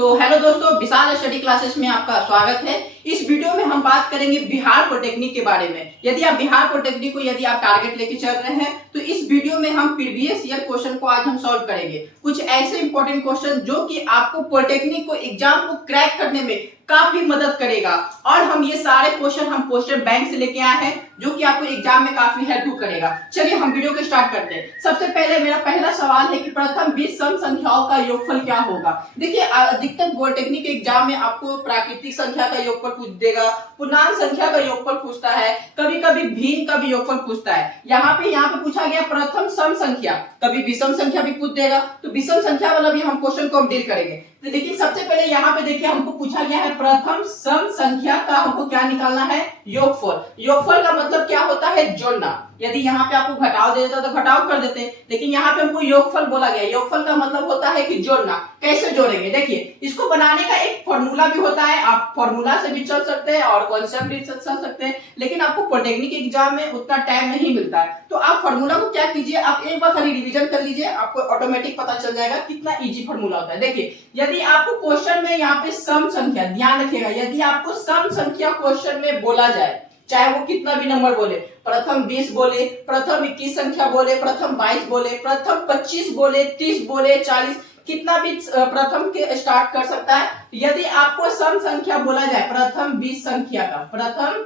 तो हेलो दोस्तों, विशाल study classes में आपका स्वागत है। इस वीडियो में हम बात करेंगे बिहार पॉलिटेक्निक के बारे में। यदि आप बिहार पॉलिटेक्निक को यदि आप टारगेट लेके चल रहे हैं तो इस वीडियो में हम प्रीवियस ईयर क्वेश्चन को आज हम सॉल्व करेंगे। कुछ ऐसे इंपॉर्टेंट क्वेश्चन जो कि आपको पॉलिटेक्निक को एग्जाम को क्रैक करने में काफी मदद करेगा और हम ये सारे क्वेश्चन हम क्वेश्चन बैंक से लेके आए हैं जो कि आपको एग्जाम में काफी हेल्प करेगा। चलिए हम वीडियो को स्टार्ट करते हैं। सबसे पहले मेरा पहला सवाल है कि प्रथम 20 सम संख्याओं का योगफल क्या होगा। देखिए, अधिकतर पॉलिटेक्निक एग्जाम में आपको प्राकृतिक संख्या का योगफल पूछ देगा, पूर्णांक संख्या का योगफल पूछता है, कभी कभी भिन्न का भी योगफल पूछता है। यहाँ पे पूछा गया प्रथम सम संख्या, कभी विषम संख्या भी पूछ देगा, तो विषम संख्या वाला भी हम क्वेश्चन को डील करेंगे। तो लेकिन सबसे पहले यहाँ पे देखिए हमको पूछा गया है प्रथम सम संख्या का हमको क्या निकालना है, योगफल। योगफल का मतलब क्या होता है, जोड़ना। यदि यहाँ पे आपको घटाव दे देता तो घटाव कर देते, लेकिन यहाँ पे हमको योगफल बोला गया। योगफल का मतलब होता है कि जोड़ना। कैसे जोड़ेंगे, देखिए इसको बनाने का एक फॉर्मूला भी होता है। आप फॉर्मूला से भी चल सकते हैं और कॉन्सेप्ट भी चल सकते हैं, लेकिन आपको पॉलिटेक्निक एग्जाम में उतना टाइम नहीं मिलता है। तो आप फॉर्मूला को क्या कीजिए, आप एक बार खाली रिवीजन कर लीजिए, आपको ऑटोमेटिक पता चल जाएगा कितना इजी फॉर्मूला होता है। देखिए, यदि आपको क्वेश्चन में यहाँ पे सम संख्या, ध्यान रखिएगा, यदि आपको सम संख्या क्वेश्चन में बोला जाए, चाहे वो कितना भी नंबर बोले, प्रथम 20 बोले, प्रथम 21 संख्या बोले, प्रथम 22 बोले, प्रथम 25 बोले, 30 बोले, 40, कितना भी प्रथम के स्टार्ट कर सकता है। यदि आपको सम संख्या बोला जाए, प्रथम 20 संख्या का, प्रथम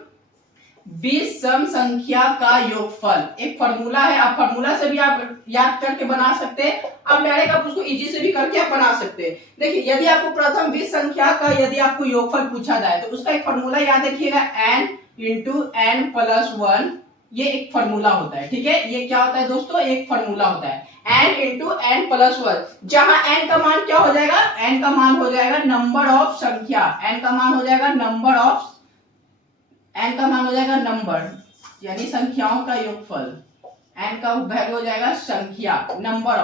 20 सम संख्या का योगफल, एक फॉर्मूला है। आप फॉर्मूला से भी आप याद करके बना सकते हैं, आप डायरेक्ट आप उसको इजी से भी करके आप बना सकते हैं। देखिए, यदि आपको प्रथम 20 संख्या का यदि आपको योगफल पूछा जाए तो उसका एक फॉर्मूला याद रखिएगा, n इंटू n प्लस 1। ये एक फॉर्मूला होता है, ठीक है। ये क्या होता है दोस्तों, एक फॉर्मूला होता है, n इंटू n प्लस 1, जहां n का मान क्या हो जाएगा, n का मान हो जाएगा नंबर ऑफ संख्या, n का मान हो जाएगा नंबर ऑफ, n का मान हो जाएगा नंबर, यानी संख्याओं का योगफल। n का वैल्यू हो जाएगा संख्या, नंबर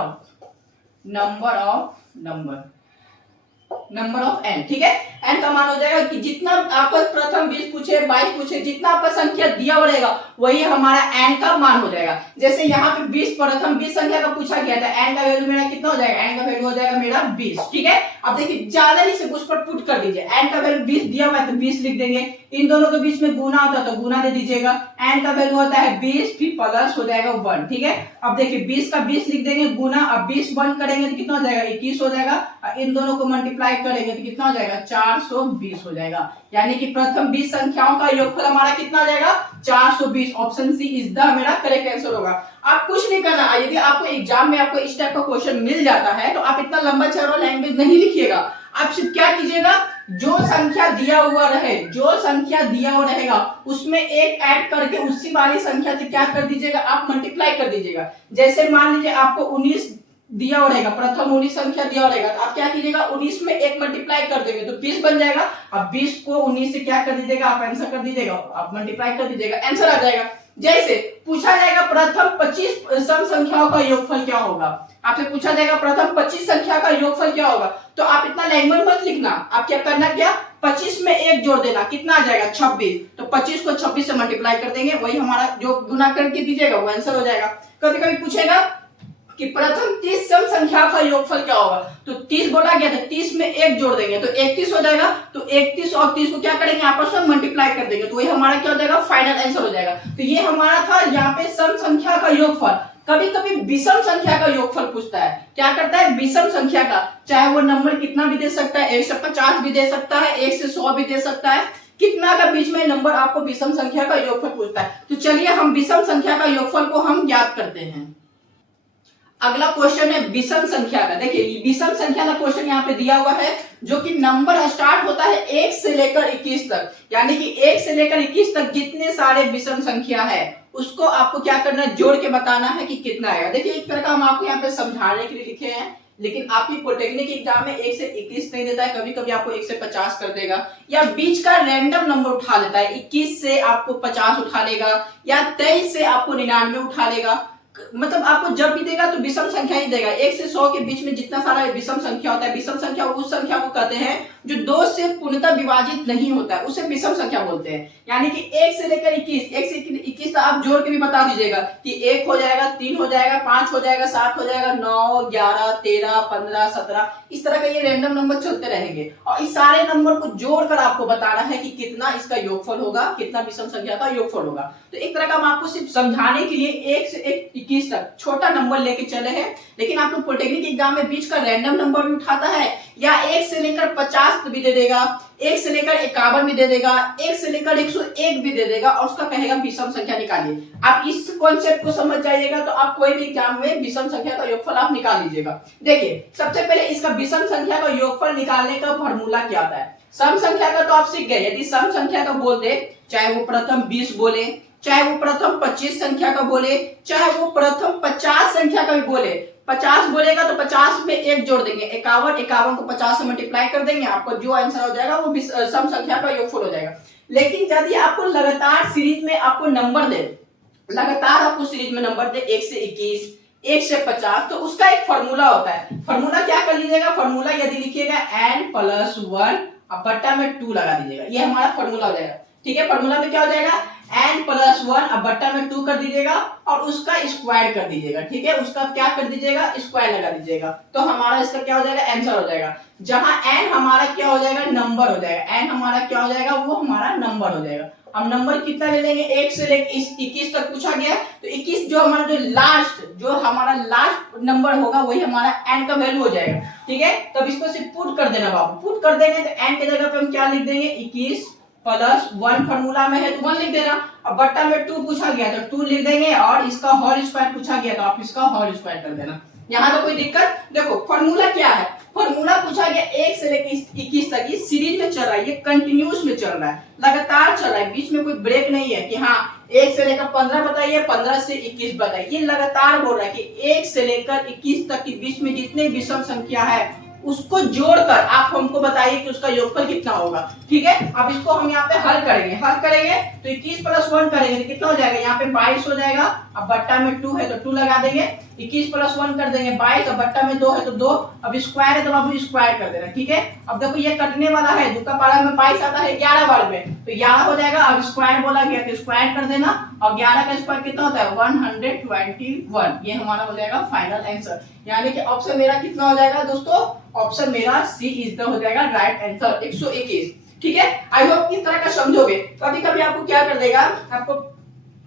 ऑफ n, ठीक है। n का मान हो जाएगा कि जितना आपको प्रथम 20 पूछे, 22 पूछे, जितना आपका संख्या दिया रहेगा वही हमारा n का मान हो जाएगा। जैसे यहाँ पे 20 प्रथम 20 संख्या का पूछा गया था, n का वैल्यू मेरा कितना हो जाएगा, n का वैल्यू हो जाएगा मेरा 20, ठीक है। अब देखिए, ज्यादा नहीं से उस पर पुट कर दीजिए, n का वैल्यू 20 दिया हुआ है तो 20 लिख देंगे। इन दोनों के बीच में गुना होता है तो गुना दे दीजिएगा। n का वैल्यू होता है 20, फिर प्लस हो जाएगा 1, ठीक है। अब देखिए 20 का 20 लिख देंगे गुना, अब 20 1 करेंगे तो कितना हो जाएगा, 21 हो जाएगा। इन दोनों को मल्टीप्लाई करेंगे तो कितना हो जाएगा, 420 हो जाएगा। यानी कि प्रथम 20 संख्याओं का योगफल हमारा कितना हो जाएगा, 420। ऑप्शन सी इज द मेरा करेक्ट आंसर होगा। आप कुछ नहीं करना, यदि आपको एग्जाम में आपको इस टाइप का क्वेश्चन मिल जाता है तो आप इतना लंबा चौड़ा लैंग्वेज नहीं लिखिएगा। आप सिर्फ क्या कीजिएगा, जो संख्या दिया हुआ रहेगा उसमें एक ऐड करके उसी वाली संख्या से क्या कर दीजिएगा, आप मल्टीप्लाई कर दीजिएगा। जैसे मान लीजिए आपको 19 दिया हो रहेगा, प्रथम 19 संख्या दिया हो रहेगा, तो आप क्या कीजिएगा, 19 में एक मल्टीप्लाई कर देंगे तो 20 बन जाएगा। अब 20 को 19 से क्या कर दीजिएगा, आप आंसर कर दीजिएगा, आप मल्टीप्लाई कर दीजिएगा, आंसर आ जाएगा। जैसे पूछा जाएगा प्रथम 25 सम संख्याओं का योगफल क्या होगा, आपसे पूछा जाएगा प्रथम 25 संख्या का योगफल क्या होगा, तो आप इतना लैंग्वेज मत लिखना। आप क्या करना, क्या 25 में एक जोड़ देना, कितना आ जाएगा 26, तो 25 को 26 से मल्टीप्लाई कर देंगे, वही हमारा जो गुना करके दीजिएगा वो आंसर हो जाएगा। कभी कभी पूछेगा कि प्रथम 30 सम संख्या का योगफल क्या होगा, तो 30 बोला गया था, 30 में एक जोड़ देंगे तो 31 हो जाएगा। तो 31 और 30 को क्या करेंगे, आपस में मल्टीप्लाई कर देंगे तो वही हमारा क्या हो जाएगा, फाइनल आंसर हो जाएगा। तो ये हमारा था यहाँ पे सम संख्या का योगफल। कभी कभी विषम संख्या का योगफल पूछता है, क्या करता है, विषम संख्या का, चाहे वो नंबर कितना भी दे सकता है, 1 से 50 भी दे सकता है, 1 से 100 भी दे सकता है, कितना का बीच में नंबर आपको विषम संख्या का योगफल पूछता है। तो चलिए हम विषम संख्या का योगफल को हम ज्ञात करते हैं। अगला क्वेश्चन है विषम संख्या का। देखिए, विषम संख्या का क्वेश्चन यहाँ पे दिया हुआ है, जो कि नंबर स्टार्ट होता है 1 से लेकर 21 तक, यानी कि 1 से लेकर 21 तक जितने सारे विषम संख्या है उसको आपको क्या करना है, जोड़ के बताना है कि कितना आएगा। देखिए, एक तरह का हम आपको यहाँ पे समझाने के लिए लिखे हैं, लेकिन आपकी पॉलिटेक्निक एग्जाम में 1 से 21 नहीं देता है, कभी कभी आपको 1 से 50 कर देगा, या बीच का रैंडम नंबर उठा लेता है, 21 से आपको 50 उठा लेगा, या 23 से आपको 99 उठा लेगा। मतलब आपको जब भी देगा तो विषम संख्या ही देगा। 1 से 100 के बीच में जितना सारा विषम संख्या होता है, विषम संख्या उस संख्या को कहते हैं जो 2 से पूर्णतः विभाजित नहीं होता है, उसे विषम संख्या बोलते हैं। यानी कि 1 से लेकर 21, 1 से 21 आप जोड़ के भी बता दीजिएगा कि 1 हो जाएगा, 3 हो जाएगा, 5 हो जाएगा, 7 हो जाएगा, 9, 11, 13, 15, 17, इस तरह का ये रैंडम नंबर चलते रहेंगे और इस सारे नंबर को जोड़कर आपको बताना है कि कितना इसका योगफल होगा, कितना विषम संख्या का योगफल होगा। तो एक तरह का हम आपको सिर्फ समझाने के लिए 1 से 21 तक छोटा नंबर लेके चले हैं, लेकिन आपको पॉलिटेक्निक एग्जाम में बीच का रैंडम नंबर भी उठाता है या 1 से लेकर 50 भी दे देगा, 1 से लेकर 51 भी दे देगा, 1 से लेकर 101 भी दे देगा और उसका कहेगा विषम संख्या निकालिए। आप इस कॉन्सेप्ट को समझ जाइएगा तो आप कोई भी एग्जाम में विषम संख्या का योगफल आप निकाल लीजिएगा। देखिए सबसे पहले इसका विषम संख्या का योगफल निकालने का फॉर्मूला क्या आता है। सम संख्या का तो आप सीख गए, यदि सम संख्या का बोल दे, चाहे वो प्रथम 20 बोले, चाहे वो प्रथम 25 संख्या का बोले, चाहे वो प्रथम 50 संख्या का भी बोले, 50 बोलेगा तो 50 में 1 जोड़ देंगे, 51 को 50 से मल्टीप्लाई कर देंगे, आपको जो आंसर हो जाएगा वो सम संख्या का योगफल हो जाएगा। लेकिन यदि आपको लगातार सीरीज में आपको नंबर दे, लगातार आपको सीरीज में नंबर दे 1 से 21, 1 से 50, तो उसका एक फॉर्मूला होता है। फॉर्मूला क्या कर लीजिएगा, फॉर्मूला यदि लिखिएगा n+1 अब बट्टा में 2 लगा दीजिएगा, ये हमारा फॉर्मूला हो जाएगा। ठीक है, फॉर्मूला में क्या हो जाएगा, n+1 अब बट्टा में 2 कर दीजिएगा और उसका स्क्वायर कर दीजिएगा। ठीक है, उसका क्या कर दीजिएगा, स्क्वायर लगा दीजिएगा, तो हमारा इसका क्या हो जाएगा, आंसर हो जाएगा। जहां n हमारा क्या हो जाएगा, नंबर हो जाएगा, n हमारा क्या हो जाएगा, वो हमारा नंबर हो जाएगा। अब नंबर कितना ले लेंगे, 1 से लेकर 21 तक पूछा गया तो 21 जो हमारा लास्ट नंबर होगा वही हमारा n का वैल्यू हो जाएगा। ठीक है, तब इसको सिर्फ पुट कर देना बाबू, पुट कर देंगे तो n की जगह पे हम क्या लिख देंगे, 21+1 फॉर्मूला में है तो 1 लिख देना। अब बट्टा में 2 पूछा गया तो 2 लिख देंगे और इसका होल स्क्वायर पूछा गया तो आप इसका होल स्क्वायर कर देना। यहाँ तो कोई दिक्कत, देखो फॉर्मूला क्या है, फॉर्मूला पूछा गया 1 से लेकर 21 तक, ये सीरीज में चल रहा है, ये कंटिन्यूस में चल रहा है, लगातार चल रहा है, बीच में कोई ब्रेक नहीं है कि हाँ 1 से लेकर 15 बताइए, 15 से 21 बताइए, ये लगातार बोल रहा है कि 1 से लेकर 21 तक के बीच में जितने विषम संख्या है उसको जोड़कर आप हमको बताइए कि उसका योगफल कितना होगा। ठीक है, अब इसको हम यहाँ पे हल करेंगे तो 21+1 करेंगे तो कितना हो जाएगा, यहाँ पे 22 हो जाएगा। अब बट्टा में 2 है तो 2 लगा देंगे, 21+1 कर देंगे 22, अब बट्टा में 2 है तो 2, अब स्क्वायर है तो अब स्क्वायर कर देना। ठीक है, अब देखो ये कटने वाला है, 2 का पारा में 22 आता है 11 बार में तो 11 हो जाएगा। अब स्क्वायर बोला गया तो स्क्वायर कर देना और 11 का स्क्वायर कितना होता है, 121, ये हमारा हो जाएगा फाइनल आंसर। यानी कि ऑप्शन मेरा कितना हो जाएगा दोस्तों, ऑप्शन मेरा सी इज द हो जाएगा राइट आंसर 121। ठीक है, आई होप इस तरह का समझोगे। कभी कभी आपको क्या कर देगा, आपको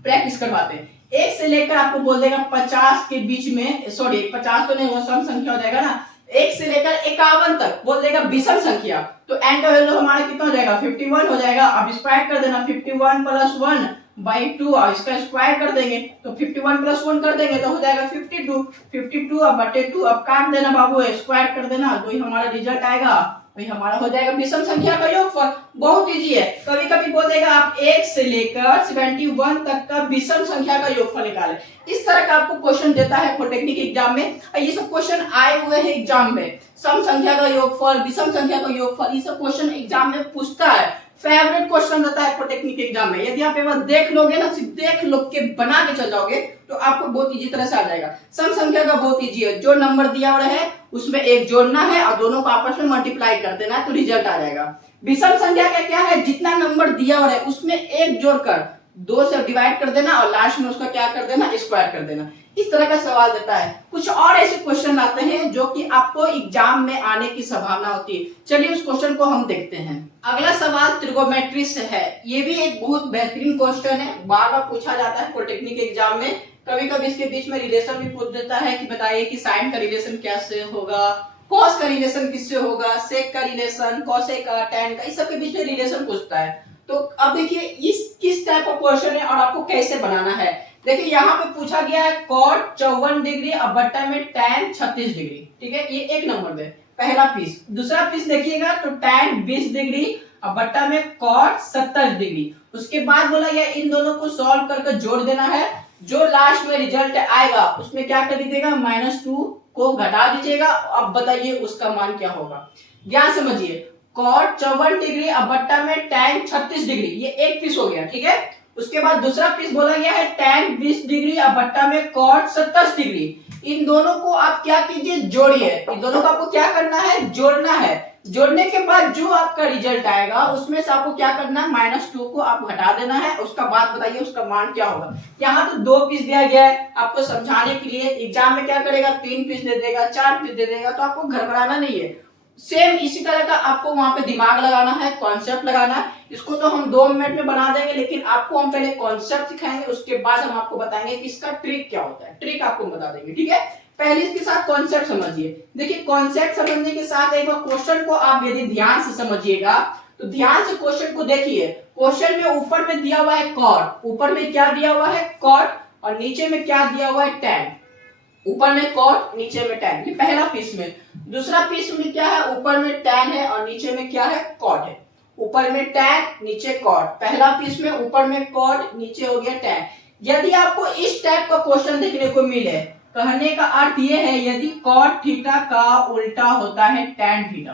प्रैक्टिस करवाते हैं, 1 से लेकर आपको बोल देगा 50 के बीच में, सॉरी 50 तो नहीं, वो सम संख्या हो जाएगा ना, 1 से लेकर 51 तक बोल देगा विषम संख्या, तो n का वैल्यू हमारा कितना हो जाएगा, 51 हो जाएगा। अब स्क्वायर कर देना, 51+1/2 और इसका स्क्वायर कर देंगे तो 51+1 कर देंगे तो हो जाएगा 52 अब बटे 2, अब काट देना बाबू, स्क्वायर कर देना तो ही हमारा रिजल्ट आएगा, वही हमारा हो जाएगा विषम संख्या का योगफल। बहुत इजी है, कभी कभी बोल देगा आप 1 से लेकर 71 तक का विषम संख्या का योगफल निकालें, इस तरह का आपको क्वेश्चन देता है पॉलिटेक्निक एग्जाम में। ये सब क्वेश्चन आए हुए हैं एग्जाम में, सम संख्या का योगफल, विषम संख्या का योगफल, ये सब क्वेश्चन एग्जाम में पूछता है, फेवरेट क्वेश्चन रहता है पॉलिटेक्निक एग्जाम में। यदि आप एक बार देख लोगे ना, सिर्फ देख लो के बना के चल जाओगे तो आपको बहुत इजी तरह से आ जाएगा। सम संख्या का बहुत इजी है, जो नंबर दिया हुआ है उसमें एक जोड़ना है और दोनों को आपस में मल्टीप्लाई कर देना है तो रिजल्ट आ जाएगा। विषम संख्या का क्या है, जितना नंबर दिया हुआ है उसमें एक जोड़कर 2 से डिवाइड कर देना और लास्ट में उसका क्या कर देना, स्क्वायर कर देना। इस तरह का सवाल देता है। कुछ और ऐसे क्वेश्चन आते हैं जो कि आपको एग्जाम में आने की संभावना होती है। चलिए उस क्वेश्चन को हम देखते हैं। अगला सवाल त्रिगोमेट्री से है, ये भी एक बहुत बेहतरीन क्वेश्चन है, बार बार पूछा जाता है पॉलिटेक्निक एग्जाम में। कभी कभी इसके बीच में रिलेशन भी पूछ देता है कि बताइए कि साइन का रिलेशन कैसे होगा, कॉस का रिलेशन किससे होगा, सेक का रिलेशन, कॉसेक का, टैन का, इस सब के बीच में रिलेशन पूछता है। तो अब देखिए इस किस टाइप का क्वेश्चन है और आपको कैसे बनाना है। देखिए यहाँ पे पूछा गया है कॉट 54 डिग्री अब बट्टा में टैन 36 डिग्री। ठीक है, ये एक नंबर में पहला पीस। दूसरा पीस देखिएगा तो टैन 20 डिग्री अब बट्टा में कॉट 70 डिग्री। उसके बाद बोला गया इन दोनों को सॉल्व करके जोड़ देना है, जो लास्ट में रिजल्ट आएगा उसमें क्या कर दीजिएगा, -2 को घटा दीजिएगा। अब बताइए उसका मान क्या होगा। ध्यान समझिए, कॉट 54 डिग्री अब बट्टा में टैन 36 डिग्री, ये एक पीस हो गया। ठीक है, उसके बाद दूसरा पीस बोला गया है tan 20 डिग्री और बट्टा में cot 70 डिग्री। इन दोनों को आप क्या कीजिए, जोड़िए। इन दोनों को आपको क्या करना है, जोड़ना है। जोड़ने के बाद जो आपका रिजल्ट आएगा उसमें से आपको क्या करना है, -2 को आप घटा देना है। उसका बाद बताइए उसका मान क्या होगा। यहाँ तो 2 पीस दिया गया है आपको समझाने के लिए। एग्जाम में क्या करेगा, 3 पीस दे देगा, 4 पीस दे देगा, तो आपको घबराना नहीं है। सेम इसी तरह का आपको वहां पे दिमाग लगाना है, कॉन्सेप्ट लगाना है। इसको तो हम 2 मिनट में बना देंगे, लेकिन आपको हम पहले कॉन्सेप्ट सिखाएंगे, उसके बाद हम आपको बताएंगे कि इसका ट्रिक क्या होता है। ट्रिक आपको बता देंगे, ठीक है। पहले इसके साथ कॉन्सेप्ट समझिए। देखिए कॉन्सेप्ट समझने के साथ एक बार क्वेश्चन को आप यदि ध्यान से समझिएगा तो ध्यान से क्वेश्चन को देखिए। क्वेश्चन में ऊपर में दिया हुआ है कॉट, ऊपर में क्या दिया हुआ है, कॉट, और नीचे में क्या दिया हुआ है, टैन। ऊपर में कॉट, नीचे में टैन, ये पहला पीस में। दूसरा पीस में क्या है, ऊपर में टैन है और नीचे में क्या है, कॉट है। ऊपर में टैन, नीचे कॉट। पहला पीस में ऊपर में कॉट, नीचे हो गया टैन। यदि आपको इस टाइप का क्वेश्चन देखने को मिले, कहने का अर्थ ये है यदि कॉट थीटा का उल्टा होता है टैन थीटा,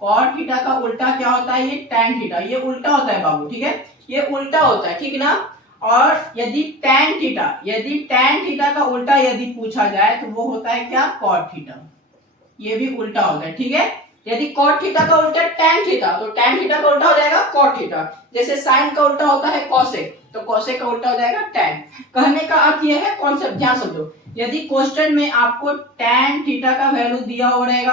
कॉट थीटा का उल्टा क्या होता है, ये टैन थीटा, ये उल्टा होता है बाबू, ठीक है, ये उल्टा होता है, ठीक ना। और यदि टैन थीटा का उल्टा यदि पूछा जाए तो वो होता है क्या, कॉट थीटा, ये भी उल्टा होता है, ठीक है। यदि कॉट थीटा का उल्टा टैन थीटा, तो टैन थीटा का उल्टा हो जाएगा कॉट थीटा। जैसे साइन का उल्टा होता है कॉसेक, तो कॉसेक का उल्टा हो जाएगा टैन। कहने का अर्थ यह है, कॉन्सेप्ट ध्यान समझो। यदि क्वेश्चन में आपको टैन थीटा का वैल्यू दिया हुआ रहेगा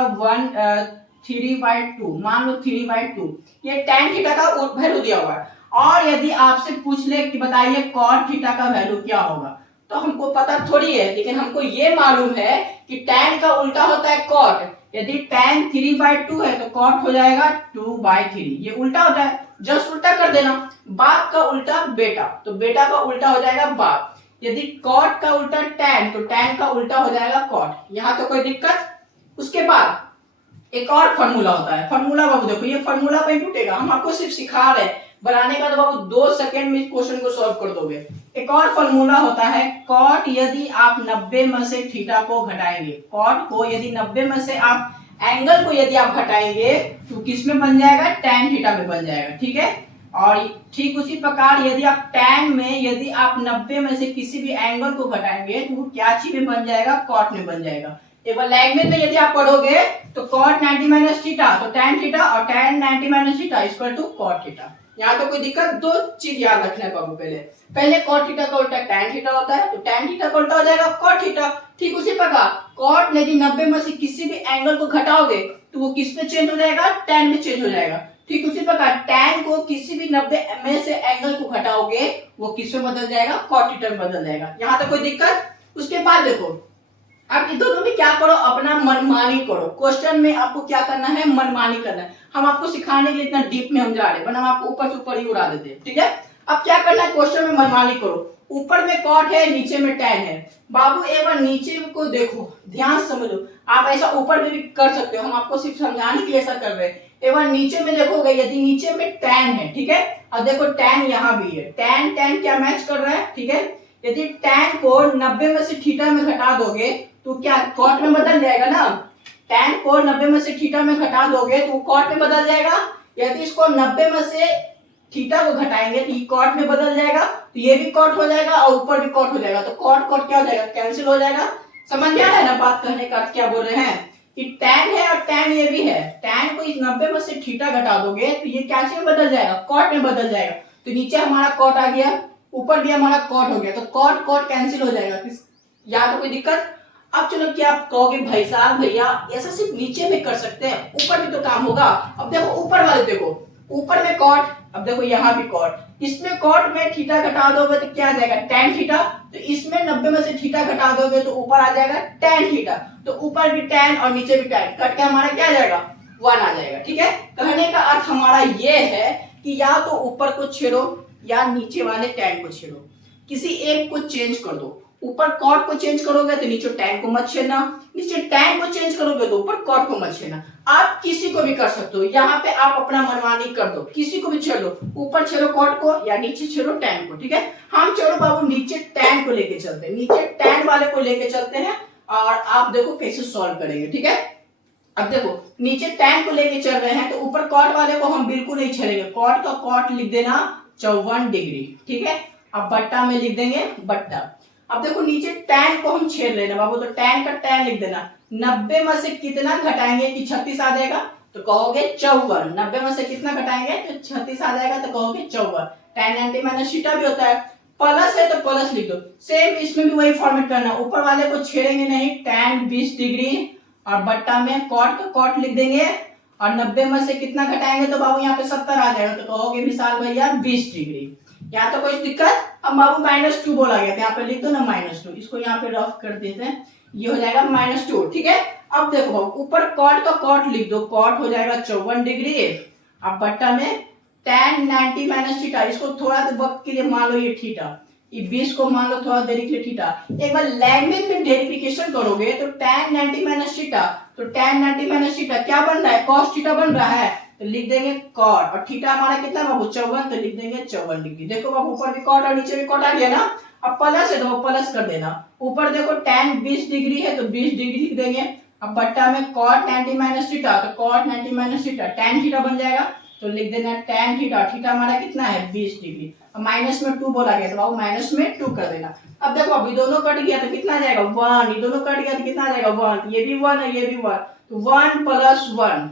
3/2, मान लो 3/2, ये टैन थीटा का वैल्यू दिया हुआ है। और यदि आपसे पूछ ले कि बताइए कॉट थीटा का वैल्यू क्या होगा, तो हमको पता थोड़ी है, लेकिन हमको ये मालूम है कि टैन का उल्टा होता है कॉट। यदि टैन 3/2 है तो कॉट हो जाएगा 2/3, ये उल्टा होता है, जस्ट उल्टा कर देना। बाप का उल्टा बेटा, तो बेटा का उल्टा हो जाएगा बाप। यदि कॉट का उल्टा टैन, तो टैन का उल्टा हो जाएगा कॉट। यहाँ तो कोई दिक्कत। उसके बाद एक और फॉर्मूला होता है, फॉर्मूला बाबू देखो, ये फॉर्मूला पे टूटेगा, हम आपको सिर्फ सिखा रहे हैं। बनाने का तो बाबू 2 सेकंड में क्वेश्चन को सॉल्व कर दोगे। एक और फॉर्मूला होता है कॉट, यदि आप 90 में से थीटा को घटाएंगे, कॉट को यदि 90 में से आप एंगल को यदि आप घटाएंगे तो किस में बन जाएगा, टैन थीटा में बन जाएगा, ठीक है। और ठीक उसी प्रकार यदि आप टैन में यदि आप 90 में से किसी भी एंगल को घटाएंगे तो वो क्या चीज में बन जाएगा, कॉट में बन जाएगा। एक बार लैंग्वेज में यदि आप पढ़ोगे तो कॉट 90 माइनस थीटा तो टैन थीटा, और tan 90 minus theta equal to cot theta. यहाँ तो कोई दिक्कत। 2 चीज याद रखना है बाबू, पहले कॉट थीटा का उल्टा टैन थीटा होता है, तो टैन थीटा का उल्टा हो जाएगा कॉट थीटा। ठीक उसी प्रकार कॉट यदि 90 में से किसी भी एंगल को घटाओगे तो वो किस में चेंज हो जाएगा, टैन में चेंज हो जाएगा। ठीक उसी प्रकार टैन को किसी भी 90 में से एंगल को घटाओगे वो किस में बदल जाएगा, कॉट थीटा में बदल जाएगा। यहाँ तक कोई दिक्कत। उसके बाद देखो अब इन दोनों में क्या करो, अपना मनमानी करो। क्वेश्चन में आपको क्या करना है, मनमानी करना है। हम आपको सिखाने के लिए इतना डीप में हम जा रहे हैं, वरना हम आपको ऊपर से ऊपर ही उड़ा देते हैं, ठीक है। अब क्या करना है, क्वेश्चन में मनमानी करो। ऊपर में कॉट है, नीचे में टैन है। बाबू एक बार नीचे को देखो, ध्यान से समझो। आप ऐसा ऊपर में भी कर सकते हो, हम आपको सिर्फ समझाने के लिए ऐसा कर रहे हैं। एक बार नीचे में देखोगे, यदि नीचे में टैन है, ठीक है, और देखो टैन यहाँ भी है, टैन टैन क्या मैच कर रहा है, ठीक है। यदि टैन को 90 में से थीटा में घटा दोगे तो क्या कॉट में बदल जाएगा ना। टैन को 90 में से थीटा में घटा दोगे तो कॉट में बदल जाएगा। यदि इसको 90 में से थीटा को घटाएंगे तो ये कॉट में बदल जाएगा, तो ये भी कॉट हो जाएगा और ऊपर भी कॉट हो जाएगा, तो कॉट कॉट क्या हो जाएगा, कैंसिल हो जाएगा। समझ में आ रहा है ना बात, कहने का अर्थ क्या बोल रहे हैं कि टैन है और टैन ये भी है। टैन को इस 90 में से थीटा घटा दोगे तो ये क्या में बदल जाएगा, कॉट में बदल जाएगा। तो नीचे हमारा कॉट आ गया, ऊपर भी हमारा कॉट हो गया, तो कॉट कॉट कैंसिल हो जाएगा। या तो कोई दिक्कत। अब चलो क्या आप कहोगे, भाई साहब भैया ऐसा सिर्फ नीचे में कर सकते हैं, ऊपर भी तो काम होगा। अब देखो ऊपर वाले देखो, ऊपर में कॉट, अब देखो यहाँ भी कॉट, इसमें कॉट में थीटा घटा दोगे तो क्या आ जाएगा, टैन थीटा। तो इसमें 90 में से थीटा घटा दोगे तो ऊपर आ जाएगा टैन थीटा। तो ऊपर भी टैन और नीचे भी टैन, कट के हमारा क्या आ जाएगा, 1 आ जाएगा, ठीक है। कहने का अर्थ हमारा ये है कि या तो ऊपर को छेड़ो या नीचे वाले टैन को छेड़ो, किसी एक को चेंज कर दो। ऊपर कॉट को चेंज करोगे तो नीचे टैन को मत छेड़ना, नीचे टैन को चेंज करोगे तो ऊपर कॉट को मत छेड़ना। आप किसी को भी कर सकते हो, यहाँ पे आप अपना मनमानी कर दो, किसी को भी छेड़ दो, ऊपर छेड़ो कॉट को या नीचे छेड़ो टैन को, ठीक है। हम चलो बाबू नीचे टैन को लेके चलते हैं, नीचे टैन वाले को लेके चलते हैं और आप देखो कैसे सॉल्व करेंगे, ठीक है। अब देखो नीचे टैन को लेके चल रहे हैं तो ऊपर कॉट वाले को हम बिल्कुल नहीं छेड़ेंगे। कॉट का कॉट लिख देना 54 डिग्री, ठीक है। अब बट्टा में लिख देंगे बट्टा। अब देखो नीचे tan को हम छेड़ लेना बाबू, तो tan का tan लिख देना। 90 में से कितना घटाएंगे कि 36 आ जाएगा, तो कहोगे 54। 90 में से कितना घटाएंगे तो 36 आ जाएगा, तो कहोगे 54। tan 90 माइनस थीटा भी होता है, प्लस है तो प्लस लिख दो। सेम इसमें भी वही फॉर्मेट करना, ऊपर वाले को छेड़ेंगे नहीं, tan 20 डिग्री और बट्टा में कॉट का कॉट लिख देंगे, और 90 में से कितना घटाएंगे तो बाबू यहाँ पे 70 आ जाएगा, तो कहोगे विशाल भैया 20 डिग्री। यहाँ तो कोई दिक्कत। अब बाबू -2 बोला गया था, यहाँ पे लिख दो ना -2, इसको यहाँ पे रफ कर देते हैं, ये हो जाएगा -2, ठीक है। अब देखो बाबू ऊपर कॉट का कॉट लिख दो, कॉट हो जाएगा 54 डिग्री, अब बट्टा में tan 90 माइनस थीटा, इसको थोड़ा वक्त के लिए मान लो ये थीटा, ये 20 को मान लो थोड़ा देरी के लिए थीटा। एक बार लैंग्वेज में वेरिफिकेशन करोगे तो tan 90 माइनस थीटा, तो tan 90 माइनस थीटा क्या बन रहा है, cos थीटा बन रहा है, तो लिख देंगे cot, और थीटा हमारा कितना बाबू 54, तो लिख देंगे 54 डिग्री। देखो बाबू ऊपर भी cot और नीचे भी cot आ गया ना। अब प्लस है तो प्लस कर देना, ऊपर देखो tan 20 डिग्री है तो 20 डिग्री लिख देंगे, अब बट्टा में cot 90 माइनस थीटा, तो cot 90 minus theta tan theta बन जाएगा, तो लिख देना tan थीटा, थीटा हमारा कितना है 20 डिग्री। अब माइनस में 2 बोला गया तो बाबू माइनस में 2 कर देना। अब देखो अभी दोनों कट गया तो कितना आ जाएगा 1, ये दोनों कट गया तो कितना आ जाएगा 1, ये भी 1 है ये भी 1, तो 1 प्लस 1,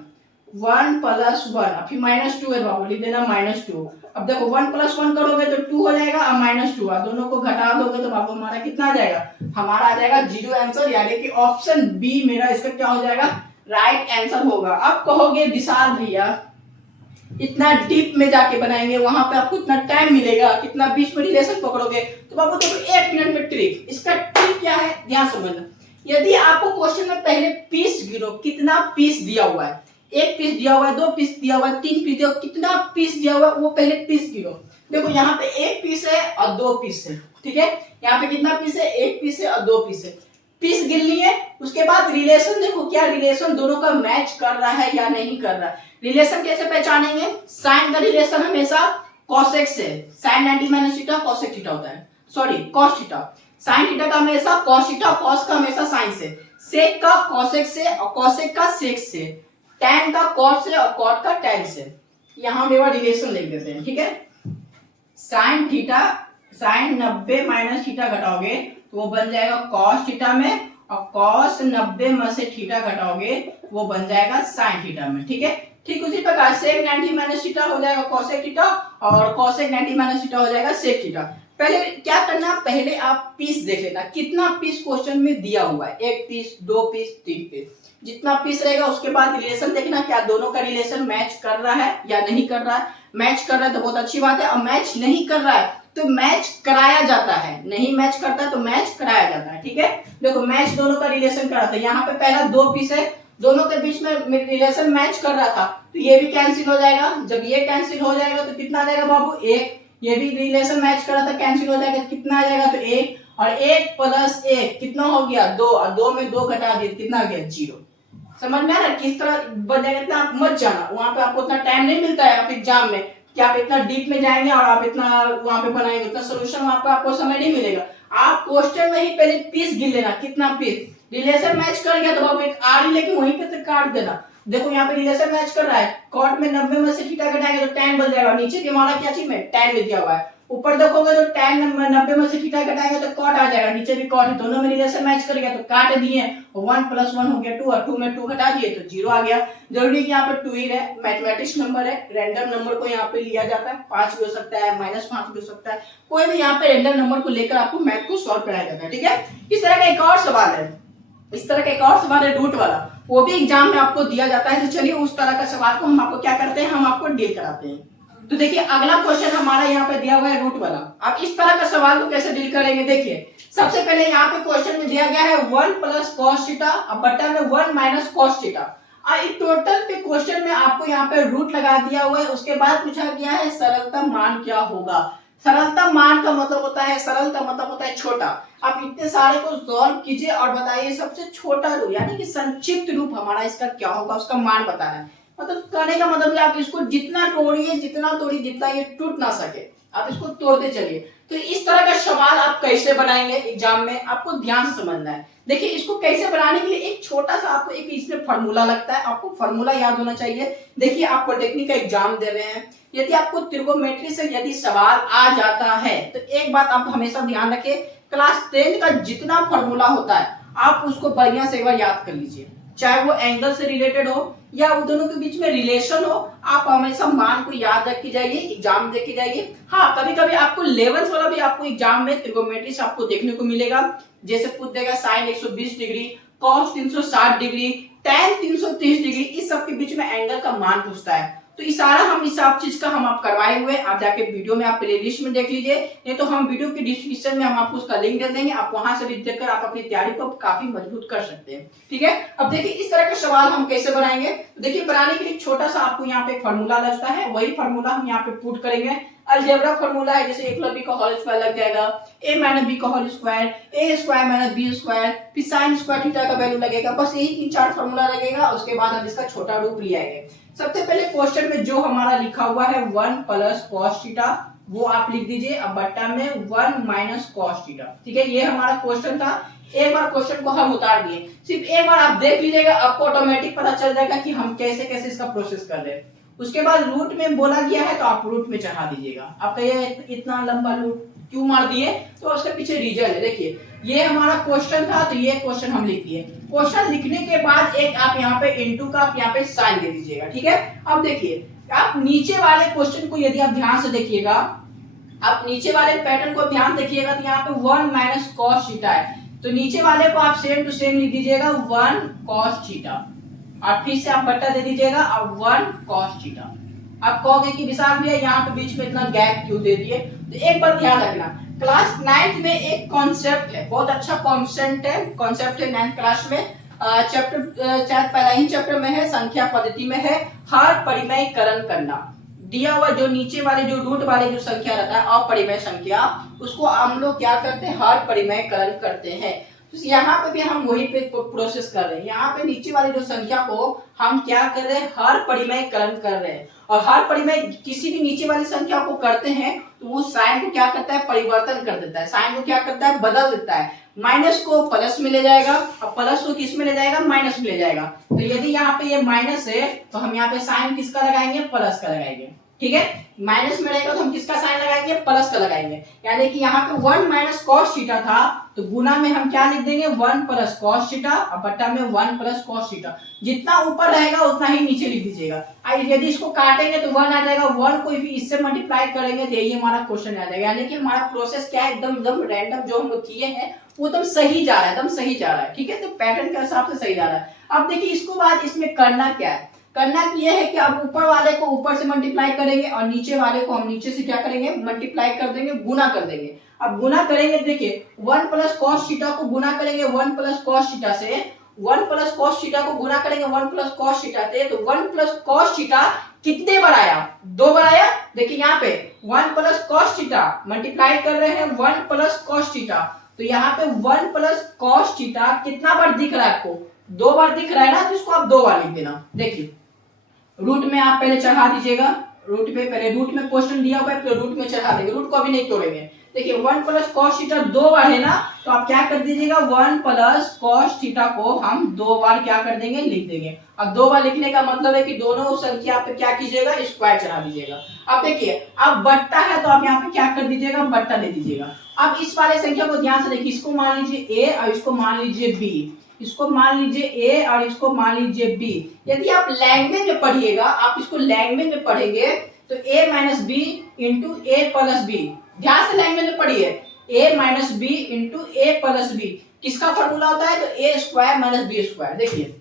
1 प्लस 1, अब फिर -2 है बाबू, लिख देना -2। अब देखो 1 प्लस 1 करोगे तो 2 हो जाएगा, अब -2, दोनों को घटा दोगे तो बाबू हमारा कितना आ जाएगा, हमारा आ जाएगा 0 आंसर, यानी कि ऑप्शन बी मेरा इसका क्या हो जाएगा, राइट आंसर होगा। अब कहोगे विशाल भैया इतना डीप में जाके बनाएंगे, वहां पे आपको इतना टाइम मिलेगा, कितना बीच में रिलेशन पकड़ोगे, तो बाबू देखो 1 मिनट में ट्रिक, इसका ट्रिक क्या है ध्यान समझना। यदि आपको क्वेश्चन में पहले पीस गिनो, कितना पीस दिया हुआ है, 1 पीस दिया हुआ है, 2 पीस दिया हुआ है, 3 पीस दिया हुआ है, कितना पीस दिया हुआ है वो पहले पीस गिनो। देखो यहाँ पे 1 पीस है और 2 पीस है, ठीक है, यहाँ पे कितना पीस है, 1 पीस है और 2 पीस है, पीस गिन लिए। उसके बाद रिलेशन देखो, क्या रिलेशन दोनों का मैच कर रहा है या नहीं कर रहा है। रिलेशन कैसे पहचानेंगे, साइन का रिलेशन हमेशा कोसेक से, sine 90 minus theta cosec theta होता है, sorry cos theta, sine theta का हमेशा कॉस थीटा, कॉस का हमेशा साइन से, सेक का कोसेक से और कोसेक का सेक से, टैन का कॉट से और कॉट का टैन से। यहां हम एक बार रिलेशन लिख देते हैं, ठीक है। Sine theta, sine 90 minus theta घटाओगे तो वो बन जाएगा कॉस थीटा में, और कॉस 90 में से थीटा घटाओगे वो बन जाएगा साइन थीटा में, ठीक है। ठीक उसी प्रकार सेक 90 माइनस थीटा हो जाएगा कोसेक थीटा, और कोसेक 90 माइनस थीटा हो जाएगा सेक थीटा। पहले क्या करना, पहले आप पीस देख लेना, कितना पीस क्वेश्चन में दिया हुआ है, 1 पीस 2 पीस 3 पीस, जितना पीस रहेगा उसके बाद रिलेशन देखना, क्या दोनों का रिलेशन मैच कर रहा है या नहीं कर रहा है। मैच कर रहा है तो बहुत अच्छी बात है, और मैच नहीं कर रहा है तो मैच कराया जाता है, नहीं मैच करता तो मैच कराया जाता है, ठीक है। देखो मैच दोनों का रिलेशन कर रहा था, यहाँ पे पहला 2 पीस है, दोनों के बीच में रिलेशन मैच कर रहा था, तो ये भी कैंसिल हो जाएगा। जब ये कैंसिल हो जाएगा तो कितना आ जाएगा बाबू 1, ये भी रिलेशन मैच कर रहा था, कैंसिल हो जाएगा, कितना आ जाएगा तो 1, और 1 प्लस 1 कितना हो गया 2, और 2 में 2 घटा दिए कितना आ गया 0। समझ में आ रहा है किस तरह बन जाएगा, इतना आप मत जाना, वहां पे आपको इतना टाइम नहीं मिलता है आप एग्जाम में कि आप इतना डीप में जाएंगे और आप इतना वहां पे बनाएंगे, उतना सोल्यूशन वहां पे आपको समय नहीं मिलेगा। आप क्वेश्चन में ही पहले पीस गिन लेना, कितना पीस, रिलेशन मैच कर गया तो बाबू एक आर ही लेके वहीं पे से काट देना। देखो यहाँ पे रिलेशन मैच कर रहा है, कॉट में 90 में से थीटा घटाएंगे तो tan बन जाएगा, नीचे भी हमारा क्या चीज में tan लिख दिया हुआ है, ऊपर देखोगे तो tan 90 में से थीटा घटाएंगे तो cot आ जाएगा, नीचे भी cot है, दोनों में रिलेशन मैच कर गया तो काट दिए, 1 प्लस 1 हो गया 2, और 2 में 2 घटा दिए तो 0 आ गया। जरूरी कि यहाँ पे 2 ही है, मैथमेटिक्स नंबर है, रैंडम नंबर को यहाँ पे लिया जाता है, 5 भी हो सकता है, -5 भी हो सकता है, कोई भी यहाँ पे रैंडम नंबर को लेकर आपको मैथ को सॉल्व कराया जाता है, ठीक है। इस तरह का एक और सवाल है, इस तरह का एक और सवाल है रूट वाला, वो भी एग्जाम में आपको दिया जाता है। तो चलिए उस तरह का सवाल को हम आपको क्या करते हैं, हम आपको डील कराते हैं। तो देखिए अगला क्वेश्चन हमारा यहाँ पे दिया हुआ है रूट वाला। आप इस तरह का सवाल को कैसे डील करेंगे, देखिए सबसे पहले यहाँ पे क्वेश्चन में दिया गया है 1 प्लस कॉस थीटा, अब बटा में 1 माइनस कॉस थीटा, और इस टोटल पे क्वेश्चन में आपको यहाँ पे रूट लगा दिया हुआ है। उसके बाद पूछा गया है सरलतम मान क्या होगा। सरलतम मान का मतलब होता है, सरल का मतलब होता है छोटा। आप इतने सारे को सॉल्व कीजिए और बताइए सबसे छोटा रूप यानी कि संक्षिप्त रूप हमारा इसका क्या होगा, उसका मान बताना है। मतलब कहने का मतलब आप इसको जितना तोड़िए जितना ये टूट ना सके, आप इसको तोड़ते चलिए। तो इस तरह का सवाल आप कैसे बनाएंगे एग्जाम में, आपको ध्यान से समझना है। देखिए इसको कैसे बनाने के लिए एक छोटा सा आपको एक इसमें फार्मूला लगता है, आपको फार्मूला याद होना चाहिए। देखिए आप पॉलिटेक्निक का एग्जाम दे रहे हैं, यदि आपको त्रिकोणमिति से यदि सवाल आ जाता है तो एक बात आप हमेशा ध्यान रखें, क्लास 10 का जितना फार्मूला होता है आप उसको बढ़िया से एक बार याद कर लीजिए, चाहे वो एंगल से रिलेटेड हो या वो दोनों के बीच में रिलेशन हो, आप हमेशा मान को याद रख के जाइए, एग्जाम दे के जाइए। हाँ कभी कभी आपको 11th वाला भी आपको एग्जाम में त्रिकोणमिति से आपको देखने को मिलेगा, जैसे पूछ देगा sine 120 degree, cos 360 degree, tan 330 degree, इस सब के बीच में एंगल का मान पूछता है। तो इशारा हम इस सब चीज का हम आप करवाए हुए, आप जाके वीडियो में आप प्लेलिस्ट में देख लीजिए, नहीं तो हम वीडियो की डिस्क्रिप्शन में हम आपको उसका लिंक दे देंगे, आप वहां से भी देखकर आप अपनी तैयारी को काफी मजबूत कर सकते हैं। ठीक है, अब देखिए इस तरह का सवाल हम कैसे बनाएंगे। तो देखिए बनाने के लिए छोटा सा आपको यहाँ पे फार्मूला लगता है, वही फार्मूला हम यहाँ पे पुट करेंगे। अलजेब्रा फार्मूला है, जैसे 1 का होल स्क्वायर लग जाएगा, a माइनस बी का whole square, a square minus b square, फिर साइन स्क्वायर थीटा का वैल्यू लगेगा, बस यही 3-4 फार्मूला लगेगा। उसके बाद हम इसका छोटा रूप ले आएंगे। सबसे पहले क्वेश्चन में जो हमारा लिखा हुआ है 1 प्लस कॉस थीटा, वो आप लिख दीजिए, अब बट्टा में 1 माइनस कॉस थीटा। ठीक है, ये हमारा क्वेश्चन था। एक बार क्वेश्चन को हम उतार दिए, सिर्फ एक बार आप देख लीजिएगा, आपको ऑटोमेटिक पता चल जाएगा कि हम कैसे कैसे इसका प्रोसेस कर रहे हैं। उसके बाद रूट में बोला गया है तो आप रूट में चढ़ा दीजिएगा। आप कहिए इतना लंबा रूट क्यों मार दिए, तो उसके पीछे रीजन है। देखिए ये हमारा क्वेश्चन था, तो ये क्वेश्चन हम लिख दिए। क्वेश्चन लिखने के बाद एक आप यहाँ पे इनटू का आप यहाँ पे साइन दे दीजिएगा। ठीक है, अब देखिए आप नीचे वाले क्वेश्चन को यदि आप ध्यान से देखिएगा, आप नीचे वाले पैटर्न को ध्यान देखिएगा, तो यहाँ पे 1 माइनस कॉस थीटा है, तो नीचे वाले को आप सेम टू सेम लिख दीजिएगा 1 कॉस थीटा, और फिर से आप बट्टा दे दीजिएगा और 1 कॉस थीटा। आप कहोगे कि विशाल भैया यहाँ पे बीच में इतना गैप क्यों दे दिए, तो एक बात ध्यान रखना, क्लास 9th में एक कॉन्सेप्ट है, बहुत अच्छा कॉन्सेप्ट है 9th क्लास में, चैप्टर शायद पहला ही चैप्टर में है, संख्या पद्धति में है, हर परिमेयकरण करना। दिया हुआ जो नीचे वाले जो रूट वाले जो संख्या रहता है अपरिमेय संख्या, उसको हम लोग क्या करते हैं, हर परिमेयकरण करते हैं। तो यहाँ पे भी हम वही पे प्रोसेस कर रहे हैं, यहाँ पे नीचे वाली जो संख्या को हम क्या कर रहे हैं, हर परिमेयकरण कर रहे हैं। और हर परिमेय किसी भी नीचे वाली संख्या को करते हैं तो वो साइन को क्या करता है, परिवर्तन कर देता है, साइन को क्या करता है, बदल देता है। माइनस को प्लस में ले जाएगा और प्लस को किस में ले जाएगा, माइनस में ले जाएगा। तो यदि यहाँ पे ये माइनस है तो हम यहाँ पे साइन किसका लगाएंगे, प्लस का लगाएंगे। ठीक है, माइनस में रहेगा तो हम किसका साइन लगाएंगे, प्लस का लगाएंगे। यानी कि यहाँ पे 1 माइनस कॉस थीटा था, तो गुना में हम क्या लिख देंगे, 1 प्लस कॉस थीटा, और बट्टा में 1 प्लस कॉस थीटा। जितना ऊपर रहेगा उतना ही नीचे लिख दीजिएगा। यदि इसको काटेंगे तो 1 आ जाएगा, 1 को भी इससे मल्टीप्लाई करेंगे तो यही हमारा क्वेश्चन आ जाएगा। यानी कि हमारा प्रोसेस क्या है, एकदम रैंडम जो हम लोग किए हैं वो एकदम सही जा रहा है, एकदम सही जा रहा है। ठीक है, तो पैटर्न के हिसाब से सही जा रहा है। अब देखिए इसको बाद इसमें करना क्या है, करना यह है कि अब ऊपर वाले को ऊपर से मल्टीप्लाई करेंगे और नीचे वाले को हम नीचे से क्या करेंगे, मल्टीप्लाई कर देंगे, गुना कर देंगे। अब गुना करेंगे, देखिए 1 प्लस कॉस थीटा को गुना करेंगे 1 प्लस कॉस थीटा से, 1 प्लस कॉस थीटा को गुना करेंगे 1 प्लस कॉस थीटा से, तो 1 प्लस कॉस थीटा कितने बार आया, 2 बार आया। देखिए यहाँ पे 1 प्लस कॉस थीटा मल्टीप्लाई कर रहे हैं 1 प्लस कॉस थीटा, तो यहाँ पे 1 प्लस कॉस थीटा कितना बार दिख रहा है आपको, 2 बार दिख रहा है ना, तो इसको आप 2 बार लिख देना। देखिए रूट में आप पहले चढ़ा दीजिएगा, रूट पे पहले रूट में क्वेश्चन दिया हुआ है तो रूट में चढ़ा देंगे, रूट को अभी नहीं तोड़ेंगे। देखिए 1 प्लस कॉस थीटा 2 बार है ना, तो आप क्या कर दीजिएगा, 1 प्लस कॉस थीटा को हम 2 बार क्या कर देंगे, लिख देंगे। अब 2 बार लिखने का मतलब है कि दोनों संख्या पे क्या कीजिएगा, स्क्वायर चढ़ा दीजिएगा। अब देखिए अब बट्टा है तो आप यहाँ पे क्या कर दीजिएगा, बट्टा दे दीजिएगा। अब इस वाले संख्या को ध्यान से देखिए, इसको मान लीजिए a और इसको मान लीजिए b, इसको मान लीजिए a और इसको मान लीजिए b। यदि आप लैंग्वेज में पढ़िएगा, आप इसको लैंग्वेज में पढ़ेंगे तो a minus b into a plus b, ध्यान से लैंग्वेज में पढ़िए, a minus b into a plus b किसका फॉर्मूला होता है, तो a square minus b square. देखिए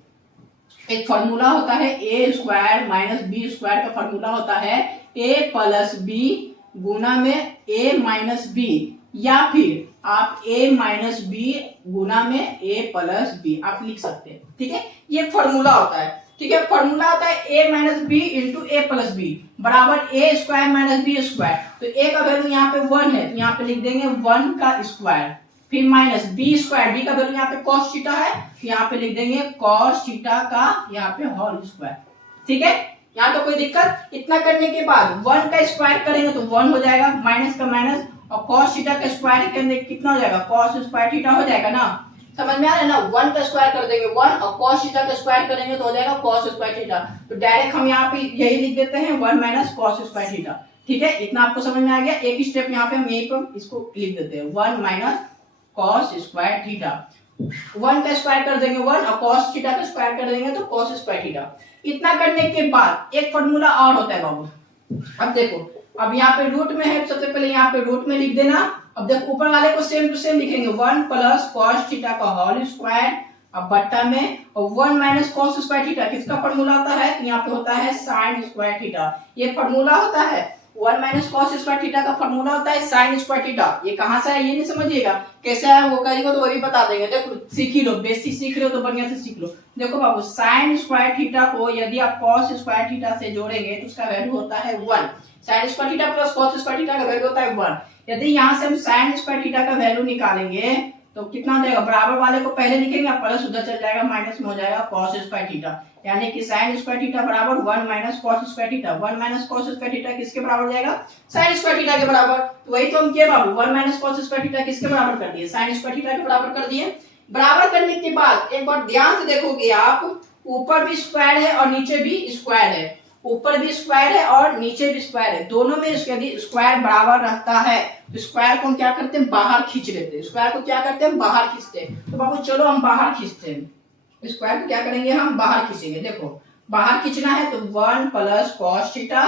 एक फॉर्मूला होता है a square minus b square का फॉर्मूला होता है a प्लस बी गुना में a माइनस बी, या फिर आप a माइनस बी गुना में a प्लस बी आप लिख सकते हैं। ठीक है, ये फॉर्मूला होता है। ठीक है, फॉर्मूला होता है a minus b into a plus b बराबर a square minus b square. तो a का वैल्यू यहाँ पे 1 है तो यहाँ पे लिख देंगे 1 का स्क्वायर, फिर माइनस बी स्क्वायर, बी का वैल्यू यहाँ पे कॉस थीटा है तो यहाँ पे लिख देंगे कॉस थीटा का यहाँ पे होल स्क्वायर। ठीक है, यहाँ तो कोई दिक्कत। इतना करने के बाद 1 का स्क्वायर करेंगे तो 1 हो जाएगा, माइनस का माइनस, और cos थीटा का स्क्वायर करेंगे कितना हो जाएगा, cos स्क्वायर थीटा हो जाएगा ना, समझ में आ रहा है ना। 1 का स्क्वायर कर देंगे 1, और cos थीटा का स्क्वायर करेंगे तो हो जाएगा cos स्क्वायर थीटा। तो डायरेक्ट हम यहाँ पे यही लिख देते हैं 1 माइनस cos स्क्वायर थीटा। ठीक है, इतना आपको समझ में आ गया। एक स्टेप यहाँ पे हम यहीं पर इसको लिख देते हैं 1 माइनस cos स्क्वायर थीटा। 1 का स्क्वायर कर देंगे 1, और cos थीटा का स्क्वायर कर देंगे तो cos स्क्वायर थीटा। इतना करने के बाद एक फॉर्मूला और होता है बाबू। अब देखो, अब यहाँ पे रूट में है, सबसे पहले यहाँ पे रूट में लिख देना। अब देखो ऊपर वाले को सेम टू सेम लिखेंगे 1 प्लस cos थीटा का होल स्क्वायर, अब बट्टा में, और 1 माइनस cos स्क्वायर थीटा किसका फॉर्मूला होता है, तो यहाँ पे होता है sin स्क्वायर थीटा। ये फॉर्मूला होता है 1 माइनस cos स्क्वायर थीटा का फॉर्मूला होता है sin स्क्वायर थीटा। ये कहां से है ये नहीं समझिएगा, कैसे है वो करेगा तो वो भी बता देंगे। देखो सीख ही लो, बेसिक सीख रहे हो तो बढ़िया से सीख लो। देखो बाबू, sin स्क्वायर थीटा को यदि आप cos स्क्वायर थीटा से जोड़ेंगे तो उसका वैल्यू होता है 1। sin square theta plus cos square theta का वैल्यू होता है 1। यदि यहाँ से हम sin स्क्वायर थीटा का वैल्यू निकालेंगे तो कितना देगा, बराबर वाले को पहले लिखेंगे, प्लस उधर चल जाएगा, माइनस में हो जाएगा cos स्क्वायर थीटा, यानी कि sin स्क्वायर थीटा बराबर 1 minus cos square theta. 1 minus cos square theta किसके बराबर हो जाएगा, sin स्क्वायर थीटा के बराबर। तो वही तो हम किए बाबू, 1 माइनस cos स्क्वायर थीटा किसके बराबर कर दिए, sin स्क्वायर थीटा के बराबर कर दिए। बराबर करने के बाद एक बार ध्यान से देखोगे आप, ऊपर भी स्क्वायर है और नीचे भी स्क्वायर है, ऊपर भी स्क्वायर है और नीचे भी स्क्वायर है, दोनों में यदि स्क्वायर बराबर रहता है तो स्क्वायर को हम क्या करते हैं, बाहर खींच लेते हैं। स्क्वायर को क्या करते हैं, बाहर खींचते हैं। तो बाबू चलो हम बाहर खींचते हैं, स्क्वायर को क्या करेंगे, हम बाहर खींचेंगे। देखो बाहर खींचना है तो 1 प्लस cos थीटा,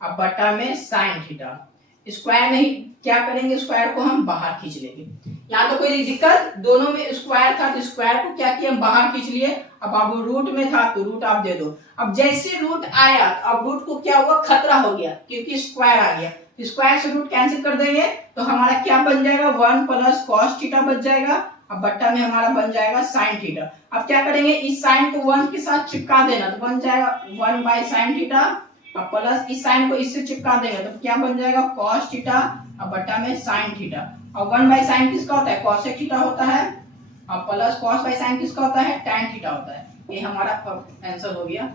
अब बटा में sin थीटा। स्क्वायर नहीं, क्या करेंगे, स्क्वायर को हम बाहर खींच लेंगे। यहाँ तो कोई दिक्कत, दोनों में स्क्वायर था तो स्क्वायर को क्या किया, हम बाहर खींच लिए। अब आप रूट में था तो रूट आप दे दो। अब जैसे रूट आया, अब रूट को क्या हुआ, खतरा हो गया क्योंकि स्क्वायर आ गया। स्क्वायर से रूट कैंसिल कर देंगे तो हमारा क्या बन जाएगा, 1 प्लस cos थीटा बच जाएगा, अब बट्टा में हमारा बन जाएगा sin थीटा। अब क्या करेंगे, इस साइन को 1 के साथ चिपका देना तो बन जाएगा 1 बाय sin थीटा, अब प्लस इस साइन को इससे चिपका देंगे तो क्या बन जाएगा cos थीटा, अब बट्टा में sin थीटा। अब 1 बाय sin किसका होता है, cos थीटा होता है, अब प्लस cos बाय sin किसका होता है, tan थीटा होता है। ये हमारा आंसर हो गया,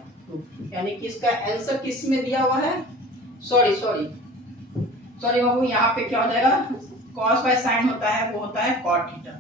यानी कि इसका आंसर किस में दिया हुआ है, सॉरी बाबू, यहाँ पे क्या हो जाएगा, cos बाय sin होता है वो होता है cot थीटा,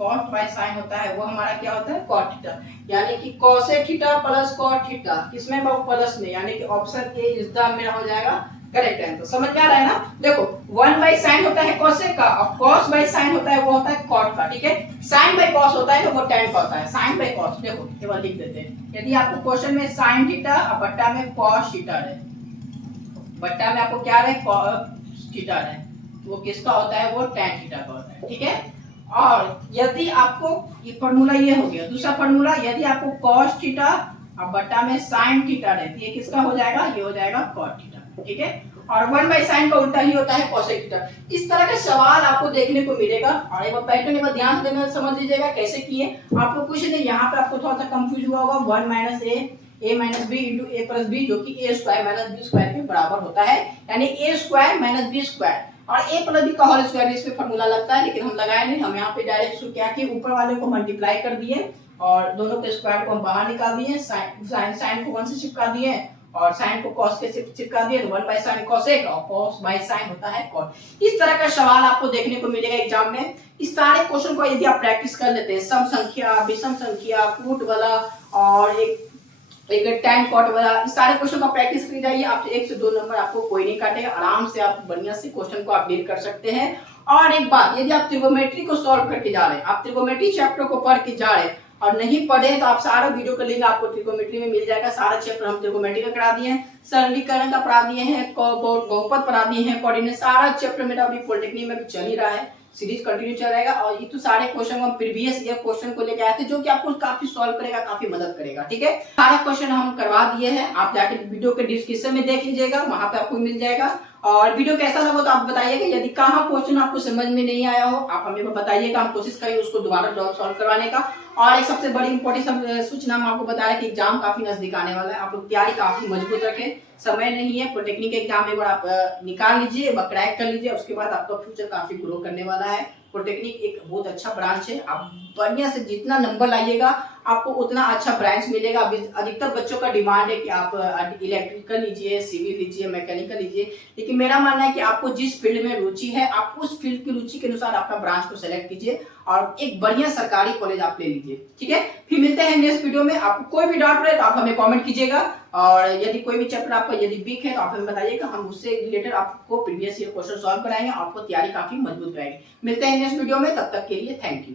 cot बाय sin होता है वो हमारा क्या होता है, cot थीटा। यानी कि cos theta plus cot theta किसमें बाबू, प्लस में, यानी कि ऑप्शन ए इस द मेरा हो जाएगा करेक्ट आंसर। समझ में आ रहा है ना। देखो 1 बाय sin होता है cos का, और cos बाय sin होता है वो होता है cot का, ठीक है। sin बाय cos होता है तो वो tan का होता है। sin बाय cos देखो केवल लिख देते हैं, यदि आपको क्वेश्चन में sin थीटा और बट्टा में cos थीटा है, बट्टा में आपको क्या है, cos थीटा है, वो किसका होता है, वो tan थीटा का होता है, ठीक है। और यदि आपको ये फॉर्मूला ये हो गया, दूसरा फॉर्मूला, यदि आपको cos थीटा और बट्टा में sin थीटा है तो ये किसका हो जाएगा, ये हो जाएगा cot थीटा, ठीक है। और 1 बाय sin का उल्टा ही होता है cos थीटा। इस तरह का सवाल आपको देखने को मिलेगा, और एक बार पैटर्न एक बार ध्यान से देना, समझ लीजिएगा कैसे किए। आपको कुछ नहीं, यहाँ पे आपको थोड़ा सा कंफ्यूज हुआ होगा, 1 minus a minus b into a plus b, जो कि a square minus b square के बराबर होता है, यानी a square minus b square, और ए प्लस बी का होल स्क्वायर इस पे फॉर्मूला लगता है, लेकिन हम लगाए नहीं। हम यहाँ पे डायरेक्ट क्या किए, ऊपर वाले को मल्टीप्लाई कर दिए और दोनों के स्क्वायर को हम बाहर निकाल दिए, साइन को 1 से चिपका दिए और साइन को cos के से चिपका दिए, तो 1 बाय sin cosec और cos बाय sin होता है cot। इस तरह का सवाल आपको देखने को मिलेगा एग्जाम में। इस सारे क्वेश्चन को यदि आप प्रैक्टिस कर लेते हैं, सम संख्या, विषम संख्या, कूट वाला और एक tan cot वाला, इस सारे क्वेश्चन का प्रैक्टिस करी जाइए, आपसे 1 से 2 नंबर आपको कोई नहीं काटेगा, आराम से आप बढ़िया से क्वेश्चन को आप डील कर सकते हैं। और एक बात, यदि आप ट्रिगोमेट्री को सॉल्व करके जा रहे हैं, आप ट्रिगोमेट्री चैप्टर को पढ़ के जा रहे हैं और नहीं पढ़े तो आप सारा वीडियो का लिंक आपको ट्रिगोमेट्री में मिल जाएगा। सारा चैप्टर हम ट्रिगोमेट्री का करा दिए हैं, सरलीकरण का पढ़ा दिए हैं, बहुपद पढ़ा दिए हैं, कोऑर्डिनेट, सारा चैप्टर मेरा अभी पॉलिटेक्निक में भी चल ही रहा है, सीरीज कंटिन्यू चल रहेगा। और ये तो सारे क्वेश्चन हम प्रीवियस ईयर क्वेश्चन को लेके आए थे, जो कि आपको काफी सॉल्व करेगा, काफी मदद करेगा, ठीक है। सारे क्वेश्चन हम करवा दिए हैं, आप जाके वीडियो के डिस्क्रिप्शन में देख लीजिएगा, वहां पे आपको मिल जाएगा। और वीडियो कैसा लगा तो आप बताइएगा, यदि कहाँ क्वेश्चन आपको समझ में नहीं आया हो आप हमें बताइएगा, हम कोशिश करेंगे उसको दोबारा सॉल्व करवाने का। और एक सबसे बड़ी इंपॉर्टेंट सूचना हम आपको बता रहे हैं कि एग्जाम काफी नजदीक आने वाला है, आप लोग तैयारी काफी मजबूत रखें, समय नहीं है, पॉलिटेक्निक एग्जाम एक बार आप निकाल लीजिए, क्रैक कर लीजिए, उसके बाद आपका फ्यूचर काफी ग्रो करने वाला है। पॉलिटेक्निक एक बहुत अच्छा ब्रांच है, आप बढ़िया से जितना नंबर लाइएगा आपको उतना अच्छा ब्रांच मिलेगा। अभी अधिकतर बच्चों का डिमांड है कि आप इलेक्ट्रिकल लीजिए, सिविल लीजिए, मैकेनिकल लीजिए, लेकिन मेरा मानना है कि आपको जिस फील्ड में रुचि है आप उस फील्ड की रुचि के अनुसार अपना ब्रांच को सेलेक्ट कीजिए और एक बढ़िया सरकारी कॉलेज आप ले लीजिए। ठीक है, फिर मिलते हैं नेक्स्ट वीडियो में। आपको कोई भी डाउट रहे तो आप हमें कमेंट कीजिएगा, और यदि कोई भी चैप्टर आपका यदि वीक है तो आप हमें बताइएगा, हम उससे रिलेटेड आपको प्रीवियस ईयर क्वेश्चन सॉल्व कराएंगे, आपको तैयारी काफी मजबूत कराएंगे। मिलते हैं नेक्स्ट वीडियो में, तब तक के लिए थैंक यू।